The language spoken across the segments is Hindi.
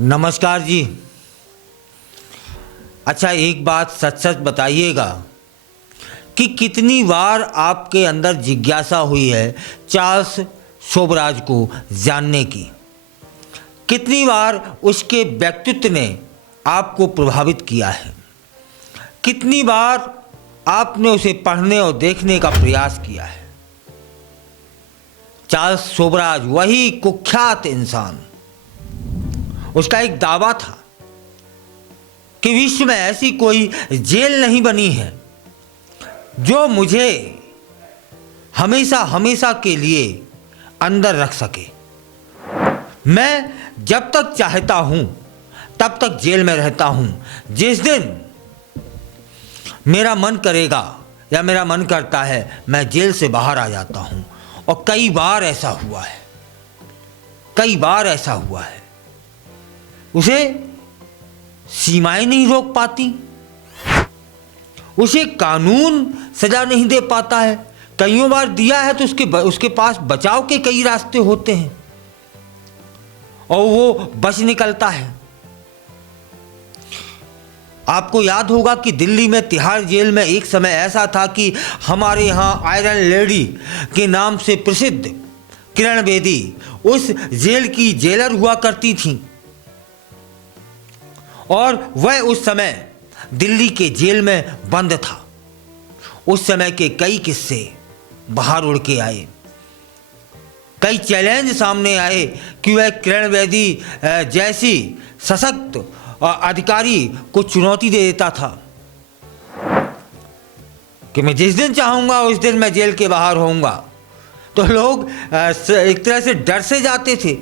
नमस्कार जी। अच्छा, एक बात सच सच बताइएगा कि कितनी बार आपके अंदर जिज्ञासा हुई है चार्ल्स शोबराज को जानने की? कितनी बार उसके व्यक्तित्व ने आपको प्रभावित किया है? कितनी बार आपने उसे पढ़ने और देखने का प्रयास किया है? चार्ल्स शोबराज वही कुख्यात इंसान, उसका एक दावा था कि विश्व में ऐसी कोई जेल नहीं बनी है जो मुझे हमेशा हमेशा के लिए अंदर रख सके। मैं जब तक चाहता हूं तब तक जेल में रहता हूं। जिस दिन मेरा मन करेगा या मेरा मन करता है मैं जेल से बाहर आ जाता हूं। और कई बार ऐसा हुआ है, कई बार ऐसा हुआ है। उसे सीमाएं नहीं रोक पाती, उसे कानून सजा नहीं दे पाता है। कईयों बार दिया है तो उसके पास बचाव के कई रास्ते होते हैं और वो बच निकलता है। आपको याद होगा कि दिल्ली में तिहाड़ जेल में एक समय ऐसा था कि हमारे यहाँ आयरन लेडी के नाम से प्रसिद्ध किरण बेदी उस जेल की जेलर हुआ करती थी और वह उस समय दिल्ली के जेल में बंद था। उस समय के कई किस्से बाहर उड़ के आए, कई चैलेंज सामने आए कि वह किरण बेदी जैसी सशक्त अधिकारी को चुनौती दे देता था कि मैं जिस दिन चाहूँगा उस दिन मैं जेल के बाहर होऊंगा। तो लोग एक तरह से डर से जाते थे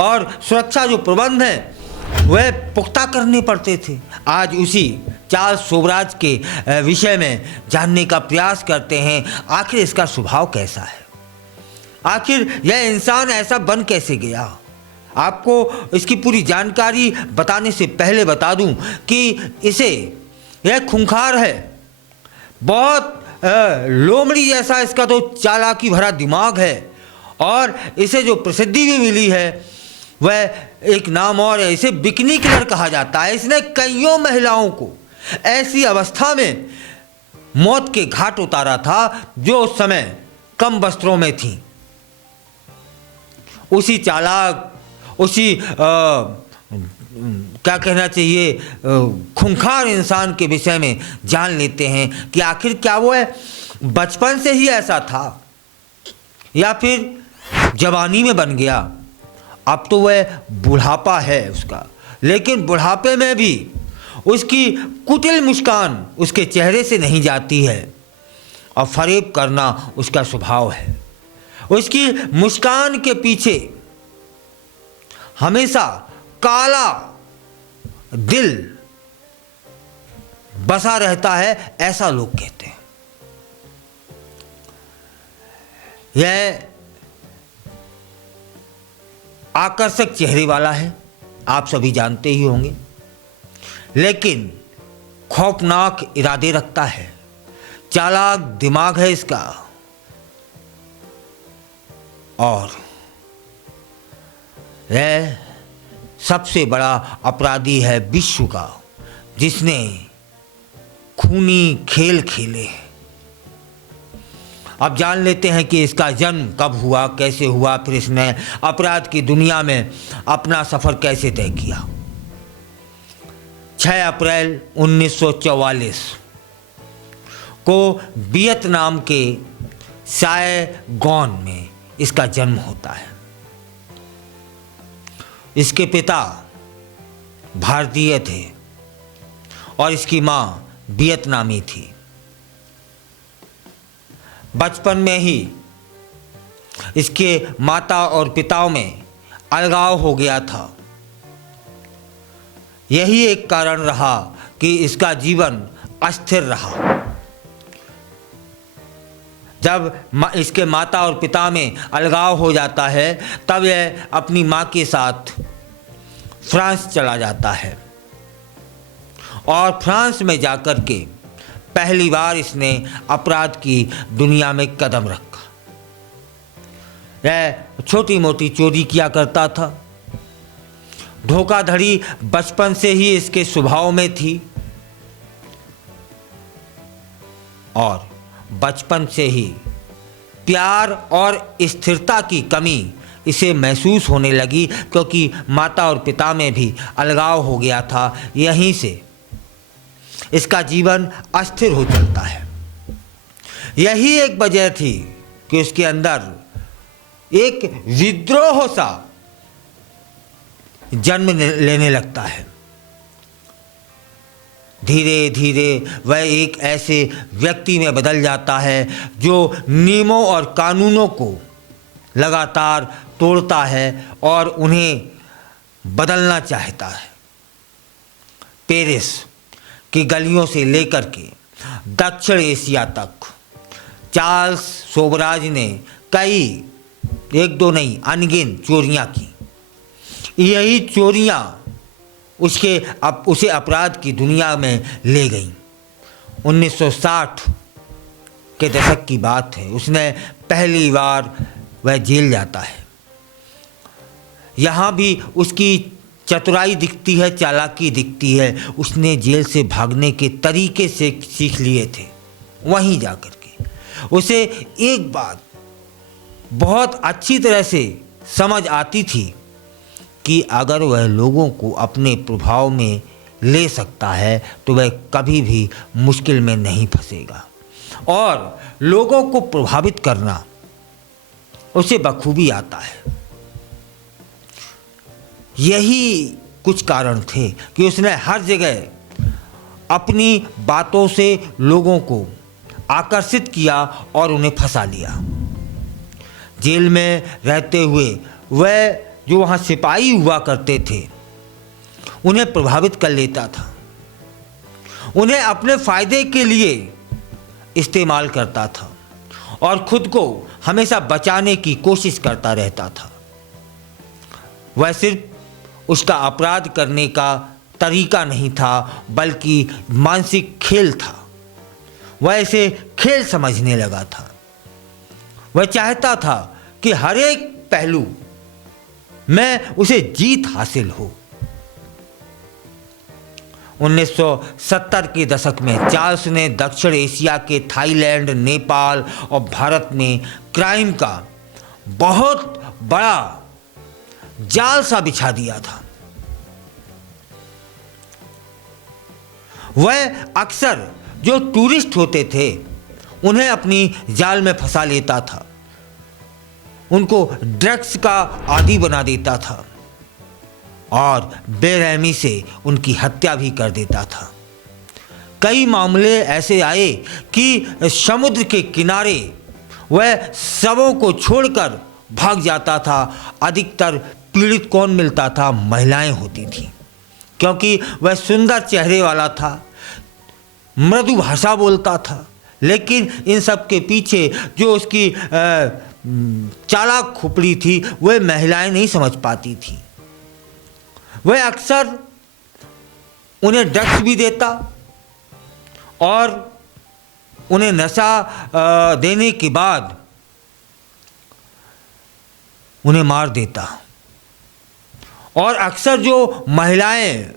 और सुरक्षा जो प्रबंध हैं वह पुख्ता करने पड़ते थे। आज उसी चार्ल्स शोबराज के विषय में जानने का प्रयास करते हैं। आखिर इसका स्वभाव कैसा है, आखिर यह इंसान ऐसा बन कैसे गया। आपको इसकी पूरी जानकारी बताने से पहले बता दूं कि यह खूंखार है, बहुत लोमड़ी जैसा इसका तो चालाकी भरा दिमाग है और इसे जो प्रसिद्धि भी मिली है वह एक नाम और है, इसे बिकनी किलर कहा जाता है। इसने कईयों महिलाओं को ऐसी अवस्था में मौत के घाट उतारा था जो उस समय कम वस्त्रों में थी। उसी चालाक, उसी क्या कहना चाहिए खूंखार इंसान के विषय में जान लेते हैं कि आखिर क्या वो है बचपन से ही ऐसा था या फिर जवानी में बन गया। अब तो वह बुढ़ापा है उसका, लेकिन बुढ़ापे में भी उसकी कुटिल मुस्कान उसके चेहरे से नहीं जाती है और फरेब करना उसका स्वभाव है। उसकी मुस्कान के पीछे हमेशा काला दिल बसा रहता है, ऐसा लोग कहते हैं। यह आकर्षक चेहरे वाला है, आप सभी जानते ही होंगे, लेकिन खौफनाक इरादे रखता है, चालाक दिमाग है इसका और यह सबसे बड़ा अपराधी है विश्व का जिसने खूनी खेल खेले। अब जान लेते हैं कि इसका जन्म कब हुआ, कैसे हुआ, फिर इसने अपराध की दुनिया में अपना सफ़र कैसे तय किया। 6 अप्रैल 1944 को वियतनाम के सायगोन में इसका जन्म होता है। इसके पिता भारतीय थे और इसकी माँ वियतनामी थी। बचपन में ही इसके माता और पिताओं में अलगाव हो गया था। यही एक कारण रहा कि इसका जीवन अस्थिर रहा। जब इसके माता और पिता में अलगाव हो जाता है तब यह अपनी माँ के साथ फ्रांस चला जाता है और फ्रांस में जाकर के पहली बार इसने अपराध की दुनिया में कदम रखा। यह छोटी मोटी चोरी किया करता था, धोखाधड़ी बचपन से ही इसके स्वभाव में थी और बचपन से ही प्यार और स्थिरता की कमी इसे महसूस होने लगी, क्योंकि माता और पिता में भी अलगाव हो गया था। यहीं से इसका जीवन अस्थिर हो चलता है। यही एक वजह थी कि उसके अंदर एक विद्रोह सा जन्म लेने लगता है। धीरे धीरे वह एक ऐसे व्यक्ति में बदल जाता है जो नियमों और कानूनों को लगातार तोड़ता है और उन्हें बदलना चाहता है। पेरिस की गलियों से लेकर के दक्षिण एशिया तक चार्ल्स सोबराज ने कई, एक दो नहीं, अनगिन चोरियां की। यही चोरियां उसे अपराध की दुनिया में ले गईं। 1960 के दशक की बात है। उसने पहली बार वह जेल जाता है। यहाँ भी उसकी चतुराई दिखती है, चालाकी दिखती है। उसने जेल से भागने के तरीके से सीख लिए थे। वहीं जाकर के उसे एक बात बहुत अच्छी तरह से समझ आती थी कि अगर वह लोगों को अपने प्रभाव में ले सकता है तो वह कभी भी मुश्किल में नहीं फंसेगा, और लोगों को प्रभावित करना उसे बखूबी आता है। यही कुछ कारण थे कि उसने हर जगह अपनी बातों से लोगों को आकर्षित किया और उन्हें फंसा लिया। जेल में रहते हुए वह जो वहाँ सिपाही हुआ करते थे उन्हें प्रभावित कर लेता था, उन्हें अपने फायदे के लिए इस्तेमाल करता था और खुद को हमेशा बचाने की कोशिश करता रहता था। वह सिर्फ उसका अपराध करने का तरीका नहीं था, बल्कि मानसिक खेल था। वह इसे खेल समझने लगा था। वह चाहता था कि हर एक पहलू में उसे जीत हासिल हो। 1970 के दशक में चार्ल्स ने दक्षिण एशिया के थाईलैंड, नेपाल और भारत में क्राइम का बहुत बड़ा जाल सा बिछा दिया था। वह अक्सर जो टूरिस्ट होते थे उन्हें अपनी जाल में फंसा लेता था, उनको ड्रग्स का आदी बना देता था और बेरहमी से उनकी हत्या भी कर देता था। कई मामले ऐसे आए कि समुद्र के किनारे वह शवों को छोड़कर भाग जाता था। अधिकतर पीड़ित कौन मिलता था? महिलाएं होती थीं, क्योंकि वह सुंदर चेहरे वाला था, मृदु भाषा बोलता था, लेकिन इन सब के पीछे जो उसकी चालाक खोपड़ी थी वह महिलाएं नहीं समझ पाती थी। वह अक्सर उन्हें ड्रग्स भी देता और उन्हें नशा देने के बाद उन्हें मार देता। और अक्सर जो महिलाएं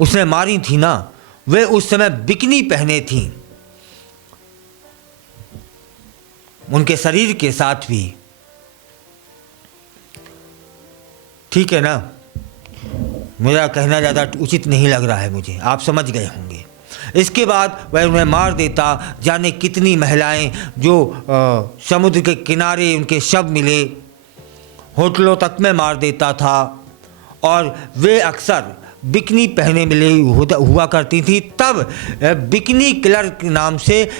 उसने मारी थी ना, वे उस समय बिकनी पहने थीं, उनके शरीर के साथ भी। ठीक है ना, मेरा कहना ज़्यादा उचित नहीं लग रहा है मुझे, आप समझ गए होंगे। इसके बाद वह उन्हें मार देता। जाने कितनी महिलाएं जो समुद्र के किनारे उनके शव मिले, होटलों तक में मार देता था। और वे अक्सर बिकनी पहने मिले हुआ करती थी। तब बिकनी किलर के नाम से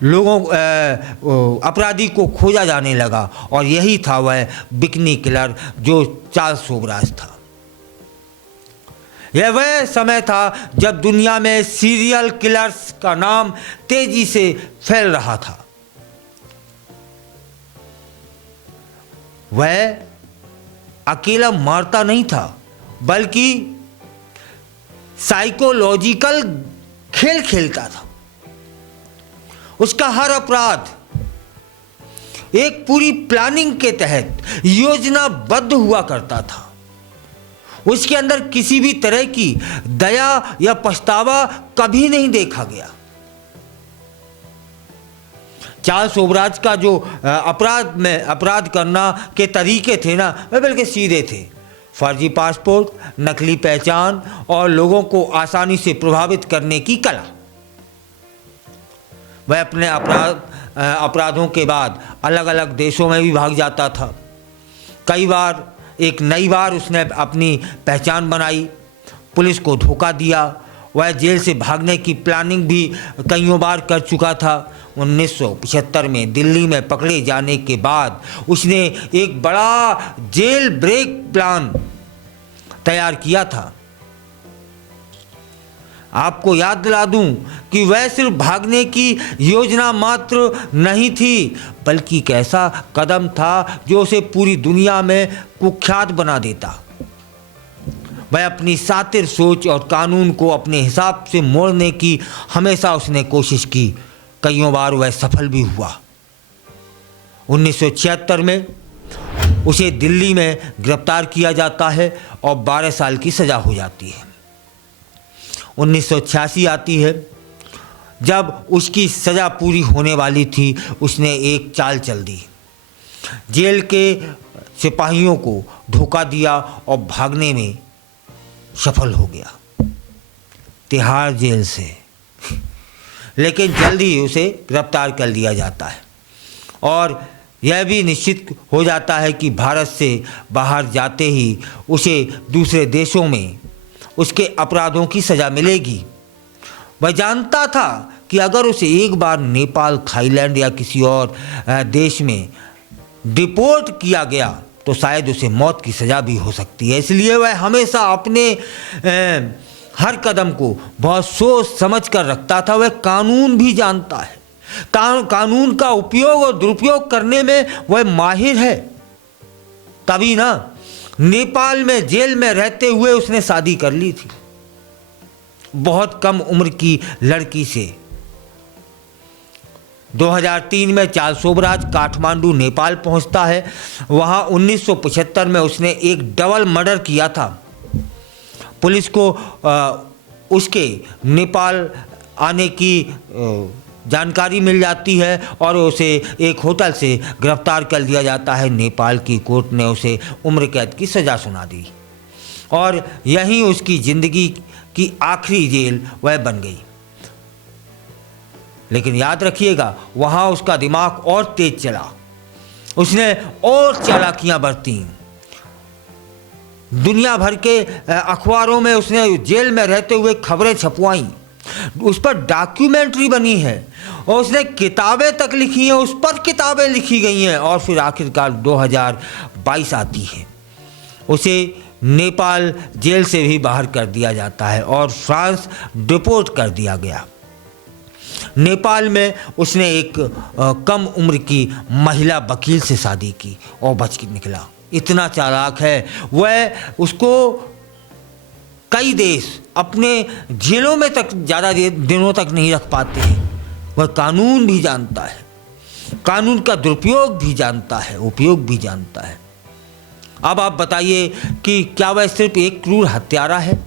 लोगों अपराधी को खोजा जाने लगा, और यही था वह बिकनी किलर जो चार्ल्स सोबराज था। यह वह समय था जब दुनिया में सीरियल किलर्स का नाम तेजी से फैल रहा था। वह अकेला मारता नहीं था, बल्कि साइकोलॉजिकल खेल खेलता था। उसका हर अपराध एक पूरी प्लानिंग के तहत योजनाबद्ध हुआ करता था। उसके अंदर किसी भी तरह की दया या पछतावा कभी नहीं देखा गया। चार्ल्स ओबराज का जो अपराध करना के तरीके थे ना, वे बिल्कुल सीधे थे। फर्जी पासपोर्ट, नकली पहचान और लोगों को आसानी से प्रभावित करने की कला। वह अपने अपराधों के बाद अलग अलग देशों में भी भाग जाता था। कई बार उसने अपनी पहचान बनाई, पुलिस को धोखा दिया। वह जेल से भागने की प्लानिंग भी कईयों बार कर चुका था। 1975 में दिल्ली में पकड़े जाने के बाद उसने एक बड़ा जेल ब्रेक प्लान तैयार किया था। आपको याद दिला दूं कि वह सिर्फ भागने की योजना मात्र नहीं थी, बल्कि एक ऐसा कदम था जो उसे पूरी दुनिया में कुख्यात बना देता। वह अपनी शातिर सोच और कानून को अपने हिसाब से मोड़ने की हमेशा उसने कोशिश की। कईयों बार वह सफल भी हुआ। 1976 में उसे दिल्ली में गिरफ्तार किया जाता है और 12 साल की सज़ा हो जाती है। 1986 आती है, जब उसकी सज़ा पूरी होने वाली थी। उसने एक चाल चल दी, जेल के सिपाहियों को धोखा दिया और भागने में सफल हो गया तिहाड़ जेल से। लेकिन जल्द ही उसे गिरफ्तार कर लिया जाता है और यह भी निश्चित हो जाता है कि भारत से बाहर जाते ही उसे दूसरे देशों में उसके अपराधों की सज़ा मिलेगी। वह जानता था कि अगर उसे एक बार नेपाल, थाईलैंड या किसी और देश में डिपोर्ट किया गया तो शायद उसे मौत की सज़ा भी हो सकती है। इसलिए वह हमेशा अपने हर कदम को बहुत सोच समझ कर रखता था। वह कानून भी जानता है, कानून का उपयोग और दुरुपयोग करने में वह माहिर है। तभी ना नेपाल में जेल में रहते हुए उसने शादी कर ली थी, बहुत कम उम्र की लड़की से। 2003 में चार्ल्स ओबराज काठमांडू नेपाल पहुंचता है। वहां 1975 में उसने एक डबल मर्डर किया था। पुलिस को उसके नेपाल आने की जानकारी मिल जाती है और उसे एक होटल से गिरफ्तार कर लिया जाता है। नेपाल की कोर्ट ने उसे उम्र कैद की सज़ा सुना दी और यहीं उसकी ज़िंदगी की आखिरी जेल वह बन गई। लेकिन याद रखिएगा, वहाँ उसका दिमाग और तेज चला, उसने और चालाकियाँ बरतीं। दुनिया भर के अखबारों में उसने जेल में रहते हुए खबरें छपवाईं, उस पर डॉक्यूमेंट्री बनी है और उसने किताबें तक लिखी हैं, उस पर किताबें लिखी गई हैं। और फिर आखिरकार 2022 आती है, उसे नेपाल जेल से भी बाहर कर दिया जाता है और फ्रांस डिपोर्ट कर दिया गया। नेपाल में उसने एक कम उम्र की महिला वकील से शादी की और बच के निकला। इतना चालाक है वह, उसको कई देश अपने जेलों में तक ज़्यादा दिनों तक नहीं रख पाते हैं। वह कानून भी जानता है, कानून का दुरुपयोग भी जानता है, उपयोग भी जानता है। अब आप बताइए कि क्या वह सिर्फ एक क्रूर हत्यारा है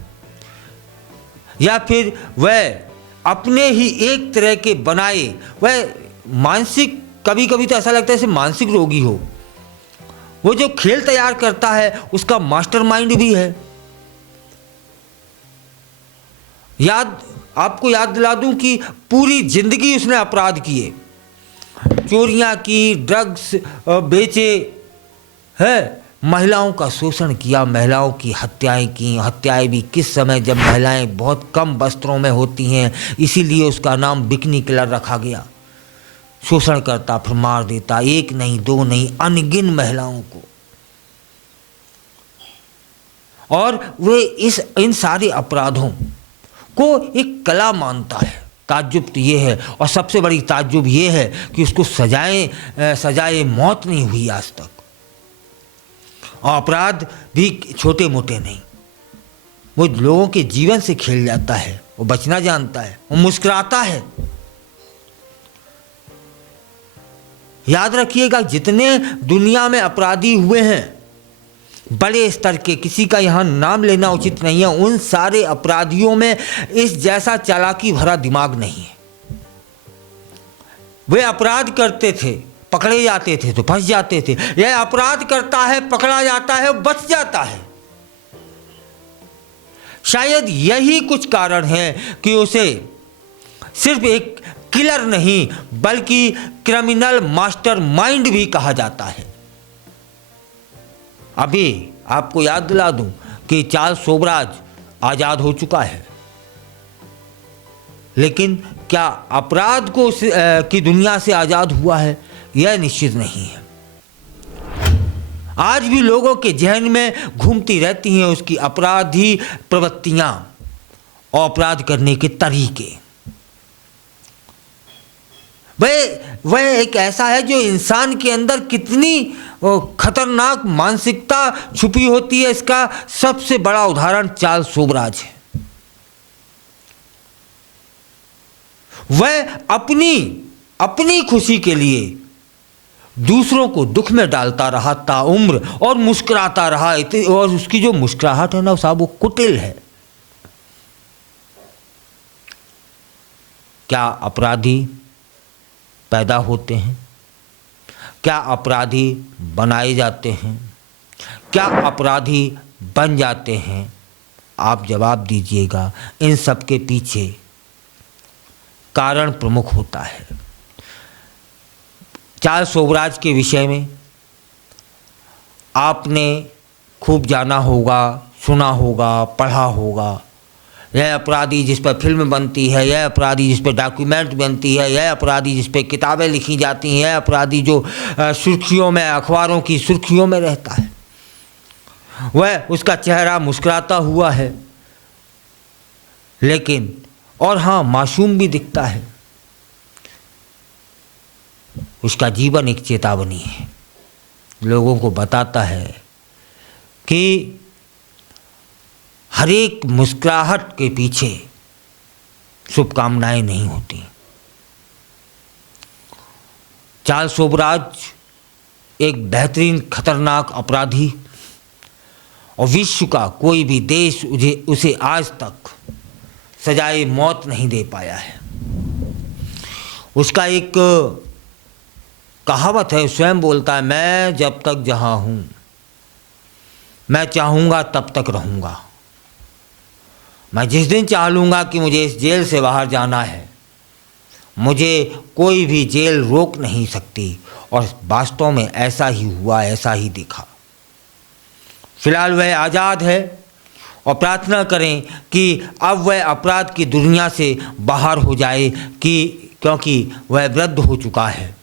या फिर वह अपने ही एक तरह के बनाए, वह मानसिक, कभी कभी तो ऐसा लगता है जैसे मानसिक रोगी हो। वो जो खेल तैयार करता है उसका मास्टरमाइंड भी है। आपको याद दिला दूं कि पूरी जिंदगी उसने अपराध किए, चोरियां की, ड्रग्स बेचे है, महिलाओं का शोषण किया, महिलाओं की हत्याएं की। हत्याएं भी किस समय, जब महिलाएं बहुत कम वस्त्रों में होती हैं, इसीलिए उसका नाम बिकनी किलर रखा गया। शोषण करता, फिर मार देता, एक नहीं, दो नहीं, अनगिन महिलाओं को। और वे इन सारे अपराधों को एक कला मानता है। ताज्जुब तो ये है, और सबसे बड़ी ताज्जुब ये है कि उसको सजाए मौत नहीं हुई आज तक। और अपराध भी छोटे मोटे नहीं, वो लोगों के जीवन से खेल जाता है, वो बचना जानता है, वो मुस्कुराता है। याद रखिएगा, जितने दुनिया में अपराधी हुए हैं बड़े स्तर के, किसी का यहाँ नाम लेना उचित नहीं है, उन सारे अपराधियों में इस जैसा चालाकी भरा दिमाग नहीं है। वे अपराध करते थे, पकड़े जाते थे तो फंस जाते थे। यह अपराध करता है, पकड़ा जाता है, बच जाता है। शायद यही कुछ कारण है कि उसे सिर्फ एक किलर नहीं बल्कि क्रिमिनल मास्टरमाइंड भी कहा जाता है। अभी आपको याद दिला दूं कि चार्ल्स सोबराज आजाद हो चुका है, लेकिन क्या अपराध को की दुनिया से आजाद हुआ है, यह निश्चित नहीं है। आज भी लोगों के जहन में घूमती रहती हैं उसकी अपराधी प्रवृत्तियां और अपराध करने के तरीके। वह एक ऐसा है जो इंसान के अंदर कितनी खतरनाक मानसिकता छुपी होती है, इसका सबसे बड़ा उदाहरण चार्ल्स सोबराज है। वह अपनी खुशी के लिए दूसरों को दुख में डालता रहा ताउम्र और मुस्कुराता रहा, और उसकी जो मुस्कुराहट है ना साहब, वो कुटिल है। क्या अपराधी पैदा होते हैं? क्या अपराधी बनाए जाते हैं? क्या अपराधी बन जाते हैं? आप जवाब दीजिएगा। इन सब के पीछे कारण प्रमुख होता है। चार्ल्स सोबराज के विषय में आपने खूब जाना होगा, सुना होगा, पढ़ा होगा। यह अपराधी जिस पर फिल्म बनती है, यह अपराधी जिस पर डॉक्यूमेंट बनती है, यह अपराधी जिस पर किताबें लिखी जाती हैं, यह अपराधी जो सुर्खियों में, अखबारों की सुर्खियों में रहता है, वह उसका चेहरा मुस्कुराता हुआ है, लेकिन और हाँ मासूम भी दिखता है। उसका जीवन एक चेतावनी है, लोगों को बताता है कि हर एक मुस्कुराहट के पीछे शुभकामनाएं नहीं होती। चार्ल्स सोबराज एक बेहतरीन खतरनाक अपराधी, और विश्व का कोई भी देश उसे आज तक सजाए मौत नहीं दे पाया है। उसका एक कहावत है, स्वयं बोलता है, मैं जब तक जहाँ हूँ मैं चाहूँगा तब तक रहूँगा। मैं जिस दिन चाह लूँगा कि मुझे इस जेल से बाहर जाना है, मुझे कोई भी जेल रोक नहीं सकती। और वास्तव में ऐसा ही हुआ, ऐसा ही दिखा। फिलहाल वह आज़ाद है और प्रार्थना करें कि अब वह अपराध की दुनिया से बाहर हो जाए, क्योंकि वह वृद्ध हो चुका है।